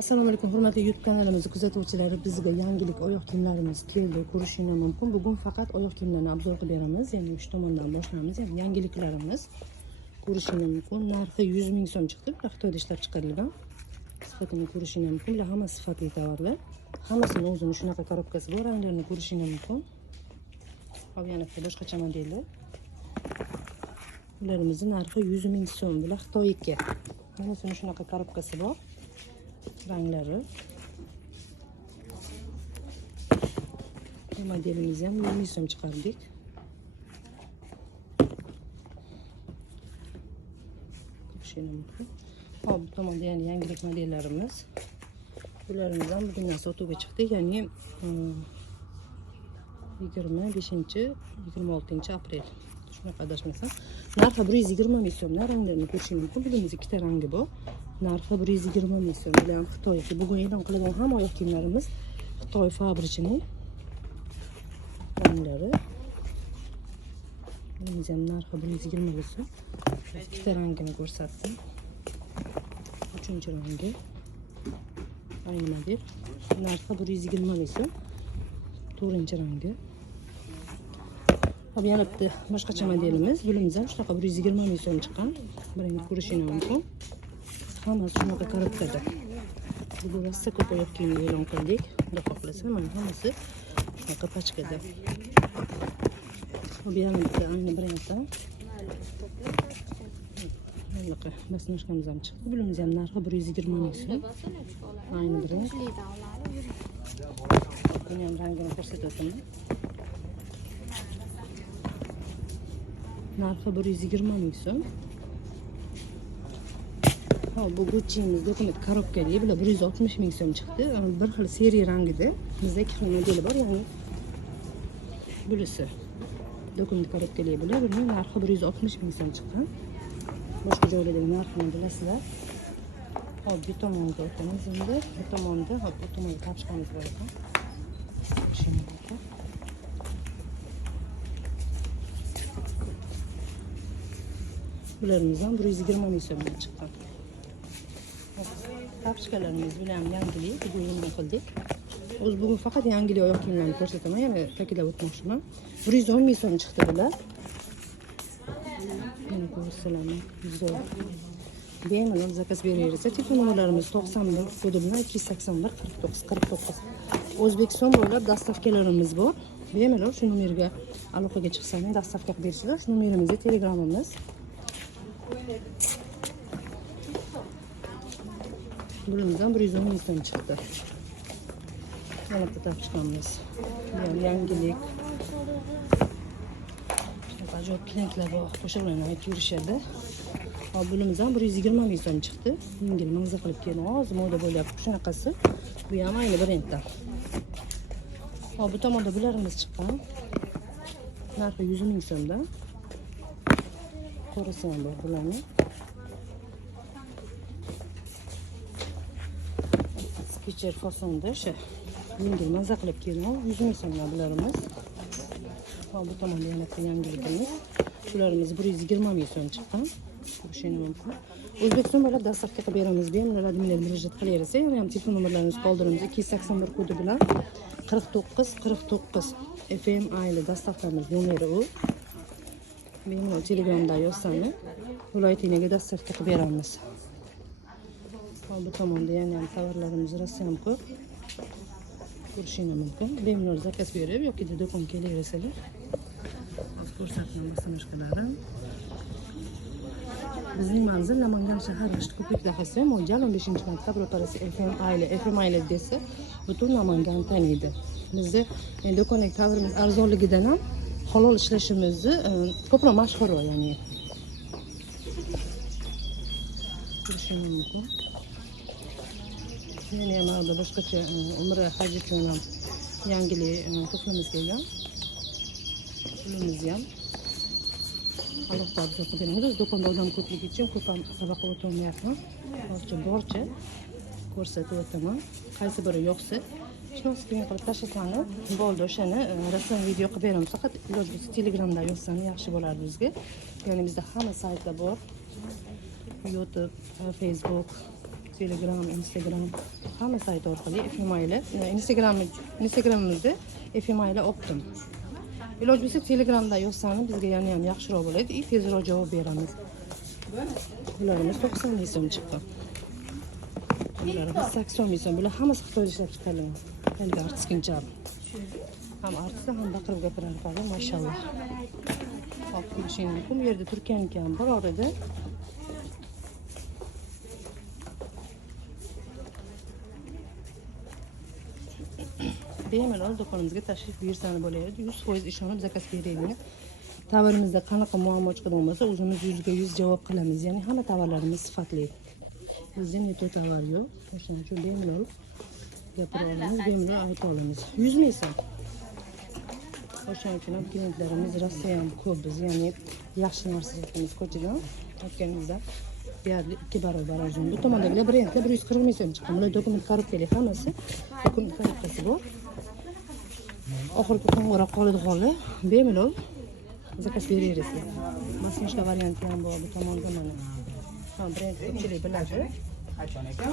Assalomu alaykum hurmatli YouTube kanalimiz kuzatuvchilari, bizga yangilik oyoq kiyimlarimiz keldi, ko'rishingiz mumkin. Bugun faqat oyoq kiyimlarni obzor qilib beramiz, ya'ni uch tomondan boshlaymiz. Ya'ni yangiliklarimiz ko'rishingiz mumkin. Narxi 100 ming so'm chiqdi. Xitoyda ishlab chiqarilgan. Sifatini ko'rishingiz mumkin. Bular hamma sifatli tovarlar. Hammasini o'zini shunaqa korobkasi bor, ranglarini ko'rishingiz mumkin. Hop, yana boshqacha modellar. Bularimizni narxi 100 ming so'm. Bular Xitoyniki. Mana shunaqa korobkasi bor. Ranglari. Bu modelimizni ham 100 ming so'm chiqardik. Hop, bu tomonda yana yangilik modellarimiz. Bularimiz ham bugundan sotuvga chiqdi, ya'ni 25-26 aprel. Shunaqa adashmasam. Narxi 120 ming so'm. Ranglarini ko'rishingiz mumkin. Bugunimizda ikkita rangi bor. Narxi 120 ming so'm. Bular ham Xitoyniki. Bugun e'lon qilingan hamma oyoq kiyimlarimiz Xitoy fabrichining ranglari. Bunimiz ham narxi 120 ming so'm. Ikkita rangini ko'rsatdim. Uchinchi rangi. Ayni model. Narxi 120 ming so'm. To'rtinchi rangi. Hop, yana bitta boshqacha modelimiz. Bunimiz ham shunaqa 120 ming so'm chiqqan. Biringiz ko'rishingiz mumkin. Hammasi shunaqa korobkada. Bu rosa ko'p oyoq kiyimni e'lon qildik. Xudo xohlasa, mana hammasi shunaqa pachkada. Bu yana bitta ayni brenddan. Bunaqa masnoshkamiz ham chiqdi. Bunimiz ham narxi 120 ming so'm. Ayni brend. Buni ham rangini ko'rsataman. Narxi 120 ming so'm. Ha, bu Gucci'miz dokument korobkali. Bular 160 ming so'm chiqdi. Bir xil seriya rangida. Bizda ikki xil modeli bor, ya'ni bunisi dokument korobkali bular. Buning narxi 160 ming so'm chiqqan. Boshqa joylardagi narxini bilasizlar. Hop, bu tomonga o'tamiz endi. Bu tomonda, hop, bu tomonga tapishqamiz bor ekan. Bularimiz ham 120 ming so'mdan chiqqan. Tapishkalarimiz bilan ham yangilik, bugun e'lon qildik. O'z bugun faqat yangilik oyoq kiyimlarni ko'rsataman, yana ta'kidlab o'tmoqchiman. 110 ming so'm chiqdi bular. Mana ko'rsalaman. Bemalol zakaz beraversa, telefon nomerlarimiz 91 kodi bilan 281 49 49. O'zbekiston bo'ylab dastavkalarimiz bor. Bemalol shu nomerga aloqaga chiqsangiz dastavka qilib berishlar. Shu nomerimizda Telegramimiz. Bulimizdan 110 ming so'm chiqdi. Yana bitta chiqamiz. Yangilik. Ajoyib klientlar bor, o'sha bilan aytib yurishadi. Hop, bulimiz ham 120 ming so'm chiqdi. Yengil mag'za qilib kelgan, hozir moda bo'lyapti shunaqasi. Bu ham ayni brenddan. Hop, bu tomonda bularimiz chiqqan. Narxi 100 ming so'mdan. Qorasi ham bor bularni. Skicher fasonda o'sha yengil mag'za qilib kelgan 100 ming so'mdan bularimiz. Hop, bu tomonda yana bitta yangilikimiz. Shularimiz 120 ming so'm chiqqan. Ko'rishingiz mumkin. O'zbekiston bo'ylab dastavka qilib beramiz. Bemalol adminlar murojaat qilaversa, yana ham telefon nomerlarimizni qoldiramiz. 281 kodi bilan 49 49 FM aile dastavkamiz nomeri u. Bemalol Telegramda yozsangiz, viloyatingizdagi dastavka qilib beramiz. Hop, bu tomonda yana ham tovarlarimiz rosa ham ko'p. Ko'rishingiz mumkin. Bemalol zakaz berib yoki do'konga kelaverasizlar. Ko'rsatma mashinalari. Bizning manzil Namangan shahar G'isht ko'prik dahasi, mo'ljal 15-marta ro'parasi FM aile desa, butun Namangan taniydi. Bizni do'kondagi tavrimiz arzonligidan ham halol ishlashimizni ko'proq mashhur, ya'ni. Ko'rishingiz mumkin. Yana ham boshqacha umra haj uchun ham yangilik to'plamiz kelgan. Pulimiz ham alohida obzor qilib beramiz. Do'konda odam ko'pligi uchun ko'p ham sabaqa o'tolmayapman. Hozircha borcha ko'rsatib o'taman. Qaysi biri yo'qsa, shuni skrin qilib tashlasangiz, bo'ldi, o'shani rasm video qilib beramiz. Faqat iloj bo'lsa Telegramda yozsangiz yaxshi bo'lardi bizga. Ya'ni bizda hamma saytlar bor. YouTube, Facebook, Telegram, Instagram hamma sayt orqali FMI Instagramimizda FMI ile o'qdim. Iloji bo'lsa Telegramda yozsangiz bizga yana ham yaxshiroq bo'ladi. Tezroq javob beramiz. Bularimiz 90 ming so'm chiqqan. Bularimiz 80 ming so'm. Bular hammasi Xitoyda ishlab chiqarilgan. Haligi artistkinchar. Ham artist ham baqirib gapirar ekan, mashallah. Hop, mashina bu yerda Turkiyaniki ham bor edi. Bemalol do'konimizga tashrif buyursangiz bo'ladi. 100% ishonib zakaz beraylik. Tovarimizda qanaqa muammo chiqadi bo'lmasa, o'zimiz 100% javob qilamiz. Ya'ni hamma tovarlarimiz sifatli. Bizda neto tovar yo'q. Shuning uchun bemalol gapira olamiz, bemalol ayta olamiz. 100 ming so'm. O'shaning uchun ham klientlarimiz Rossiya ham ko'p biz, ya'ni yaxshi narsa sotamiz ko'chadan. Aytganimizda deyarli 2 barobar arzon. Bu tomondagilar brendlar 140 ming so'm chiqqan. Bular dokument korobkali hammasi. Dokument korobkasi bor. Oxirgi qo'ng'iroq qoladi, bemalol zakaz beraverasizlar. Mashinashka varianti ham bor bu tomonda mana. Ha, brend ko'pchilik biladi. Qachon ekan?